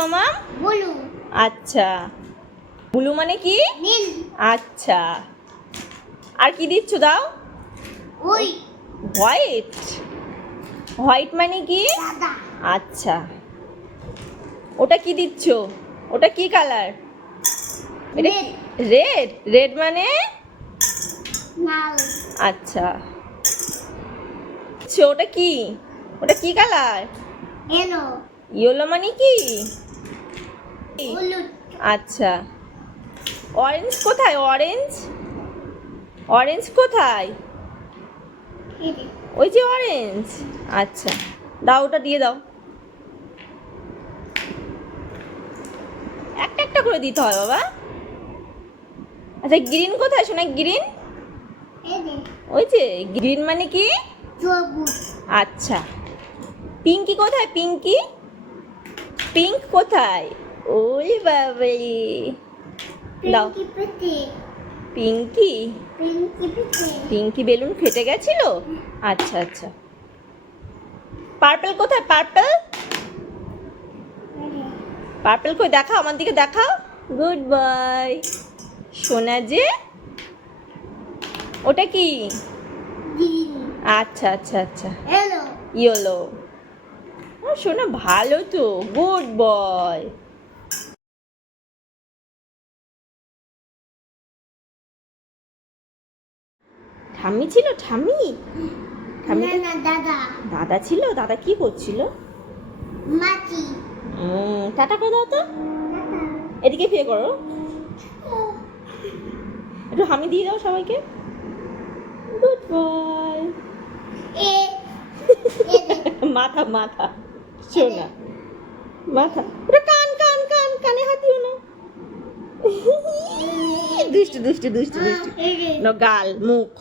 মামা? ব্লু। আচ্ছা, ব্লু মানে কি? নীল। আচ্ছা, আর কি দিচ্ছ দাও? ওই হোয়াইট। হোয়াইট মানে কি? সাদা। আচ্ছা, ওটা কি দিচ্ছ? ওটা কি কালার? এটা কি? রেড। রেড মানে? লাল। আচ্ছা, ওটা কি? ওটা কি কালার? ইয়েলো। ইয়েলো মানে কি? হলুদ। আচ্ছা, অরেঞ্জ কোথায়? অরেঞ্জ, অরেঞ্জ কোথায়? এই যে। ওই যে অরেঞ্জ। আচ্ছা, দাও, ওটা দিয়ে দাও। একটা একটা করে দিতে হয় বাবা। আচ্ছা, গ্রিন কোথায় শোনা? গ্রিন? এই যে। ওই যে গ্রিন মানে কি? সবুজ। আচ্ছা, পিঙ্কি কোথায়? পিঙ্কি, পিঙ্ক কোথায়? ওই বাবারে, দাও। পিঙ্কি পেতে। পিঙ্কি, পিঙ্কি পেতে। পিঙ্কি বেলুন ফেটে গেছিল? আচ্ছা আচ্ছা, পার্পল কোথায়? পার্পল, এই যে। পার্পল কই? দেখাও, আমার দিকে দেখাও। গুড বয় সোনা যে। ওটা কি? গ্রিন। আচ্ছা আচ্ছা আচ্ছা, ইয়েলো। ইয়েলো। সোনা ভালো তো, গুড বয়। ঠাম্মি ছিল? ঠাম্মি, ঠাম্মি না না দাদা। দাদা ছিল? দাদা কি করছিল? মাছি। টাটা করে দাও তো। দাদা। এদিকে ফিরে করো, একটু হামি দিয়ে দাও সবাইকে। Good boy. এ এই যে। মাথা মাথা, শোনা মাথা। ওটা কান কান কান, কানে হাত দিও না। দুষ্টু দুষ্টু দুষ্টু দুষ্টু। এই যে। গাল, মুখ।